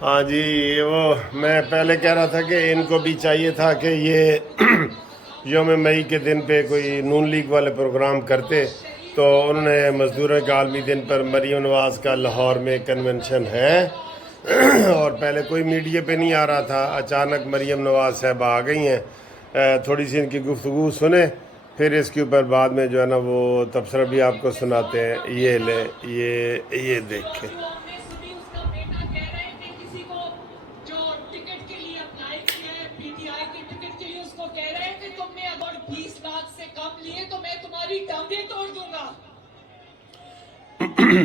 ہاں جی، وہ میں پہلے کہہ رہا تھا کہ ان کو بھی چاہیے تھا کہ یہ یوم مئی کے دن پہ کوئی نون لیگ والے پروگرام کرتے، تو انہوں نے مزدوروں کے عالمی دن پر مریم نواز کا لاہور میں کنونشن ہے اور پہلے کوئی میڈیا پہ نہیں آ رہا تھا، اچانک مریم نواز صاحبہ آ گئی ہیں۔ تھوڑی سی ان کی گفتگو سنیں، پھر اس کے اوپر بعد میں جو ہے نا وہ تبصرہ بھی آپ کو سناتے ہیں۔ یہ لیں، یہ دیکھیں۔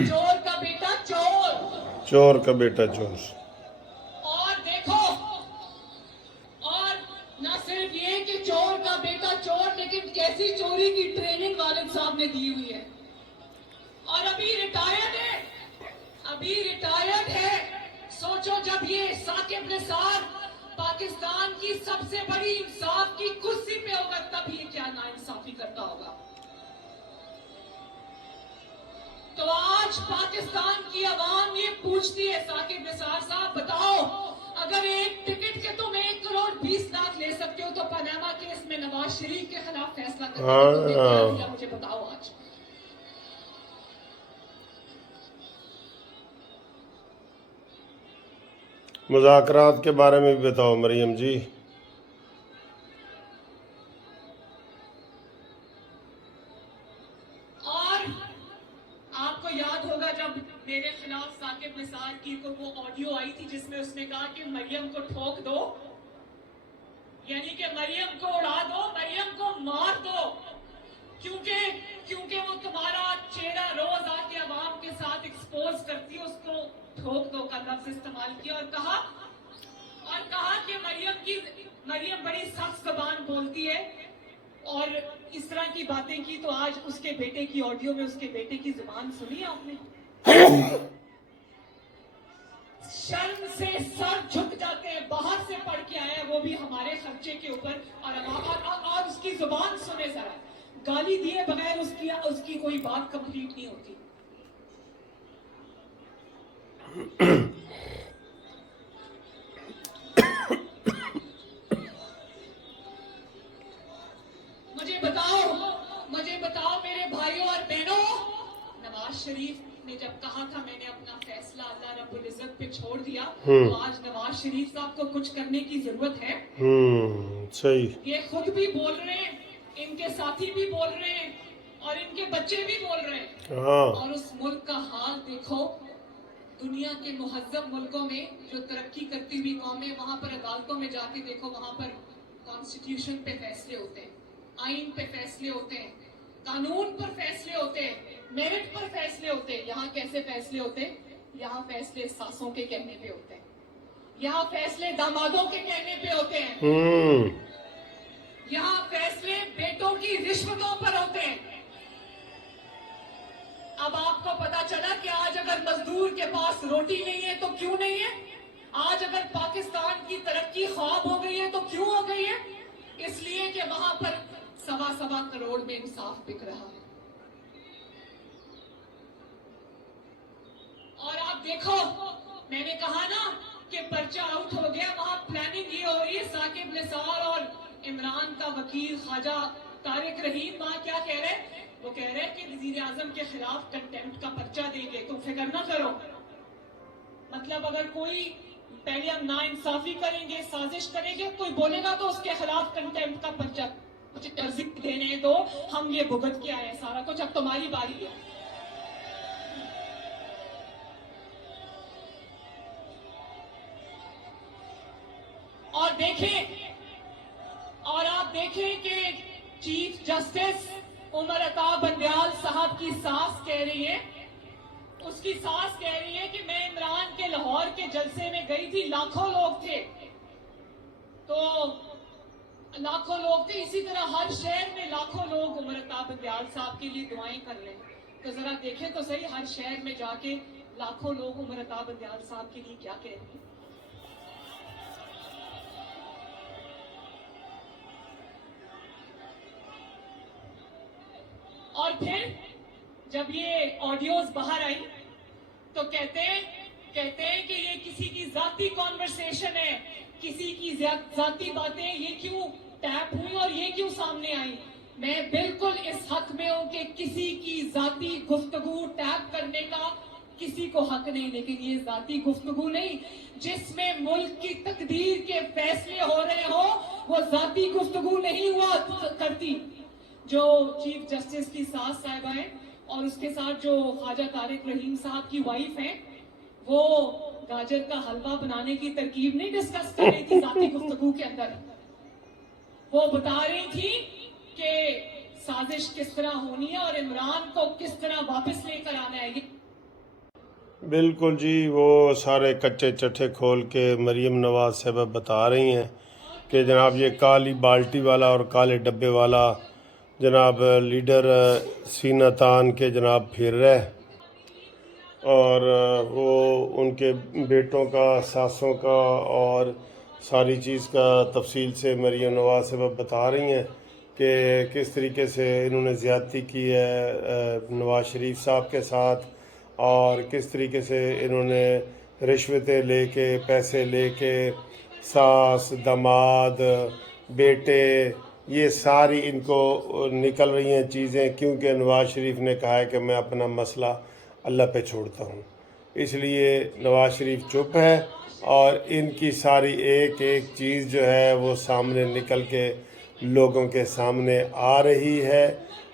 چور کا بیٹا چور، چور کا بیٹا چور۔ اور دیکھو، اور نہ صرف یہ کہ چور کا بیٹا چور، لیکن کیسی چوری کی ٹریننگ والد صاحب نے دی ہوئی ہے، اور ابھی ریٹائرڈ ہے۔ سوچو جب یہ ثاقب نثار پاکستان کی سب سے بڑی انصاف کی کرسی پہ ہوگا تب یہ کیا ناانصافی کرتا ہوگا۔ تو آج پاکستان کی عوام یہ پوچھتی ہے، ثاقب نثار صاحب بتاؤ، اگر ایک ٹکٹ کے تم 1,20,00,000 لے سکتے ہو تو پاناما کیس میں نواز شریف کے خلاف فیصلہ کرنے کا تمہیں کیا دیا، مجھے بتاؤ آج۔ مذاکرات کے بارے میں بھی بتاؤ مریم جی۔ اور آپ کو یاد ہوگا جب میرے خلاف ثاقب نثار کی کو وہ آڈیو آئی تھی جس میں اس نے کہا کہ مریم کو ٹھوک دو، یعنی کہ مریم کو اڑا دو، مریم کو مار دو، کیونکہ وہ تمہارا چہرہ روز آ کے عوام کے ساتھ ایکسپوز کرتی ہے، اس کو ٹھوک دو کا لفظ استعمال کیا، اور کہا کہ مریم بڑی سخت زبان بولتی ہے، اور اس طرح کی باتیں کی۔ تو آج اس کے بیٹے کی آڈیو میں اس کے بیٹے کی زبان سنی آپ نے؟ شرم سے سر جھک جاتے ہیں، باہر سے پڑھ کے آیا وہ بھی ہمارے خرچے کے اوپر، اور اس کی زبان سنے ذرا، گالی دیے بغیر اس کی کوئی بات کمپلیٹ نہیں ہوتی۔ مجھے بتاؤ میرے بھائیوں اور بہنوں، نواز شریف نے جب کہا تھا میں نے اپنا فیصلہ اللہ رب العزت پہ چھوڑ دیا، تو آج نواز شریف صاحب کو کچھ کرنے کی ضرورت ہے؟ صحیح۔ یہ خود بھی بول رہے ہیں، ان کے ساتھی بھی بول رہے ہیں، اور ان کے بچے بھی بول رہے ہیں، اور اس ملک کا حال دیکھو۔ دنیا کے مہذب ملکوں میں جو ترقی کرتی ہوئی قومیں، وہاں پر عدالتوں میں جا کے دیکھو، وہاں پر کانسٹیٹیوشن پہ فیصلے ہوتے ہیں، آئین پہ فیصلے ہوتے ہیں، قانون پر فیصلے ہوتے ہیں، میرٹ پر فیصلے ہوتے ہیں۔ یہاں کیسے فیصلے ہوتے ہیں؟ یہاں فیصلے ساسوں کے کہنے پہ ہوتے ہیں، یہاں فیصلے دامادوں کے کہنے پہ ہوتے ہیں، یہاں فیصلے بیٹوں کی رشوتوں پر ہوتے ہیں۔ اب آپ کو پتا چلا کہ آج اگر مزدور کے پاس روٹی نہیں ہے تو کیوں نہیں ہے؟ آج اگر پاکستان کی ترقی خواب ہو گئی ہے تو کیوں ہو گئی ہے؟ اس لیے کہ وہاں پر 1.25 کروڑ میں انصاف بک رہا ہے۔ اور آپ دیکھو، میں نے کہا نا کہ پرچہ آؤٹ ہو گیا، وہاں پلاننگ یہ ہو رہی ہے، ثاقب نثار اور عمران کا وکیل خواجہ طارق رحیم وہاں کیا کہہ رہے ہیں؟ وہ کہہ رہے ہیں کہ وزیر اعظم کے خلاف کنٹیمپٹ کا پرچہ دیں گے، تم فکر نہ کرو۔ مطلب اگر کوئی پہلے ہم ناانصافی کریں گے، سازش کریں گے، کوئی بولے گا تو اس کے خلاف کنٹیمپٹ کا پرچہ، کچھ ذکر دینے دو، ہم یہ بھگت کے آئے سارا کچھ، اب تمہاری باری ہے۔ اور آپ دیکھیں کہ چیف جسٹس عمر عطا بندیال صاحب کی ساس کہہ رہی ہے، اس کی ساس کہہ رہی ہے کہ میں عمران کے لاہور کے جلسے میں گئی تھی، لاکھوں لوگ تھے، اسی طرح ہر شہر میں لاکھوں لوگ عمر عطا بندیال صاحب کے لیے دعائیں کر رہے ہیں۔ تو ذرا دیکھیں تو صحیح، ہر شہر میں جا کے لاکھوں لوگ عمر عطا بندیال صاحب کے لیے کیا کہہ رہے ہیں۔ اور پھر جب یہ آڈیوز باہر آئی تو کہتے ہیں कहते हैं कि ये किसी की जाती कॉन्वर्सेशन है, किसी की जाती बातें ये क्यों टैप हुई और ये क्यों सामने आई। मैं बिल्कुल इस हक में हूं कि किसी की जाती गुफ्तगू टैप करने का किसी को हक नहीं, लेकिन ये जाती गुफ्तगू नहीं, जिसमें मुल्क की तकदीर के फैसले हो रहे हो, वो जाती गुफ्तगू नहीं हुआ करती। जो चीफ जस्टिस की सास साहिबा हैं और उसके साथ जो ख्वाजा तारिक रहीम साहब की वाइफ हैं, वो गाजर का हलवा बनाने की तरकीब नहीं डिस्कस कर रही थी जाती गुफ्तगू के अंदर। वो बता रही थी कि साजिश किस तरह होनी है और इमरान को किस तरह वापस लेकर आना है। बिल्कुल जी, वो सारे कच्चे चट्टे खोल के मरीम नवाज साहब बता रही हैं कि जनाब ये काली बाल्टी वाला और काले डब्बे वाला जनाब लीडर सीना तान के जनाब फिर रहा है, और वो उनके बेटों का, सासों का और सारी चीज़ का तफसील से मरीम नवाज साहब बता रही हैं कि किस तरीके से इन्होंने ज़्यादती की है नवाज शरीफ साहब के साथ, और किस तरीके से इन्होंने रिश्वतें लेके, पैसे लेके, सास, दामाद, बेटे, ये सारी इनको निकल रही हैं चीज़ें, क्योंकि नवाज शरीफ ने कहा है कि मैं अपना मसला अल्लाह पे छोड़ता हूँ। इसलिए नवाज शरीफ चुप है और इनकी सारी एक एक चीज़ जो है वो सामने निकल के लोगों के सामने आ रही है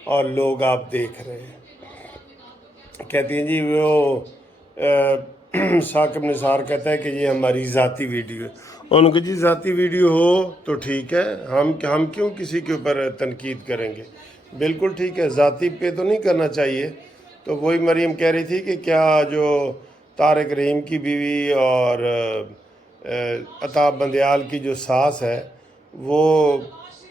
और लोग आप देख रहे हैं। कहती हैं जी वो साकिब निसार कहता है कि ये हमारी ज़ाती वीडियो है। उनको जी ज़ाती वीडियो हो तो ठीक है, हम क्यों किसी के ऊपर तनकीद करेंगे, बिल्कुल ठीक है, ज़ाती पे तो नहीं करना चाहिए। तो वही मरीम कह रही थी कि क्या जो तारिक रहीम की बीवी और अताब बंदयाल की जो सास है वो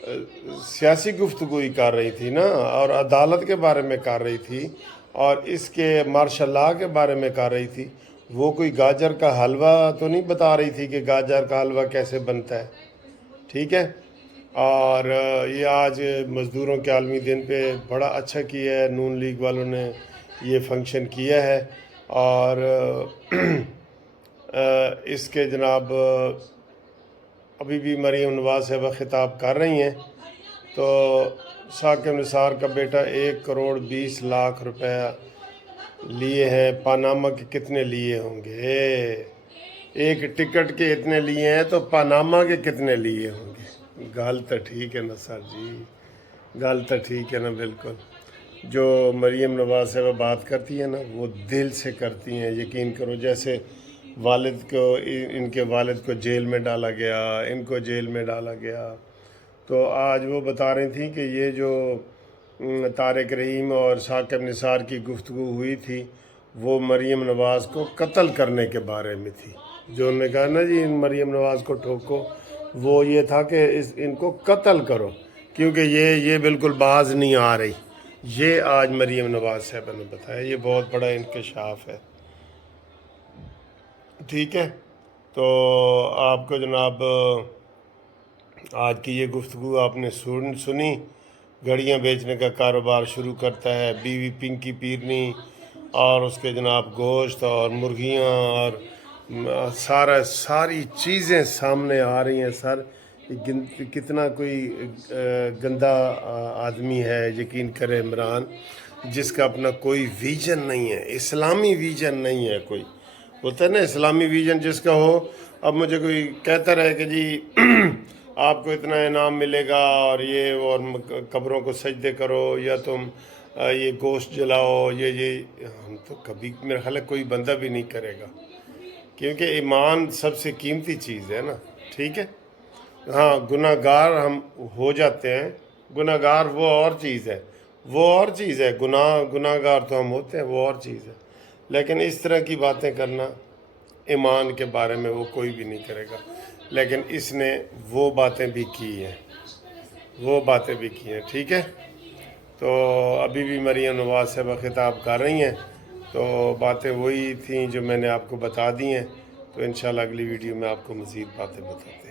सियासी गुफ्तगू कर रही थी ना, और अदालत के बारे में कर रही थी, और इसके मार्शल लॉ के बारे में कर रही थी। वो कोई गाजर का हलवा तो नहीं बता रही थी कि गाजर का हलवा कैसे बनता है, ठीक है। और ये आज मज़दूरों के आलमी दिन पे बड़ा अच्छा किया है, नून लीग वालों ने ये फंक्शन किया है, और इसके जनाब अभी भी मरीम नवाज साहब खिताब कर रही हैं। तो साकिब निसार का बेटा 1,20,00,000 रुपया लिए हैं, पनामा के कितने लिए होंगे, एक टिकट के इतने लिए हैं तो पनामा के कितने लिए होंगे। गल तो ठीक है ना सर जी, गल तो ठीक है ना, बिल्कुल। जो मरीम नवाज साहब बात करती है ना वो दिल से करती हैं, यकीन करो। जैसे वालिद को, इनके वालिद को जेल में डाला गया, इनको जेल में डाला गया, तो आज वो बता रही थी कि ये जो तारिक रहीम और साकिब निसार की गुफ्तगू हुई थी वो मरीम नवाज़ को कत्ल करने के बारे में थी। जो उन्होंने कहा ना जी इन मरीम नवाज़ को ठोको, वो ये था कि इनको कत्ल करो, क्योंकि ये बिल्कुल बाज नहीं आ रही। ये आज मरीम नवाज साहब ने बताया, ये बहुत बड़ा इंकशाफ है, ठीक है। तो आपको जनाब आज की ये गुफ्तगू आपने सुनी। घड़ियाँ बेचने का कारोबार शुरू करता है बीवी पिंकी पीरनी, और उसके जनाब गोश्त और मुर्गियाँ और सारी चीज़ें सामने आ रही हैं। सर कितना कोई गंदा आदमी है, यकीन करे इमरान, जिसका अपना कोई विजन नहीं है, इस्लामी विजन नहीं है। कोई होता है ना इस्लामी विजन जिसका हो। अब मुझे कोई कहता रहे कि जी आपको इतना इनाम मिलेगा और ये और कब्रों को सजदे करो या तुम ये गोश्त जलाओ, ये हम तो कभी, मेरा ख्याल है कोई बंदा भी नहीं करेगा, क्योंकि ईमान सबसे कीमती चीज़ है ना, ठीक है। हाँ, गुनाहगार हम हो जाते हैं, गुनाहगार वो और चीज़ है, वो और चीज़ है। गुनाहगार तो हम होते हैं, वो और चीज़ है। लेकिन इस तरह की बातें करना ईमान के बारे में वो कोई भी नहीं करेगा। लेकिन इसने वो बातें भी की हैं, वो बातें भी की हैं, ठीक है। तो अभी भी मरीम नवाज साहब खिताब कर रही हैं, तो बातें वही थी जो मैंने आपको बता दी हैं। तो इंशाल्लाह अगली वीडियो में आपको मज़ीद बातें बताऊँ।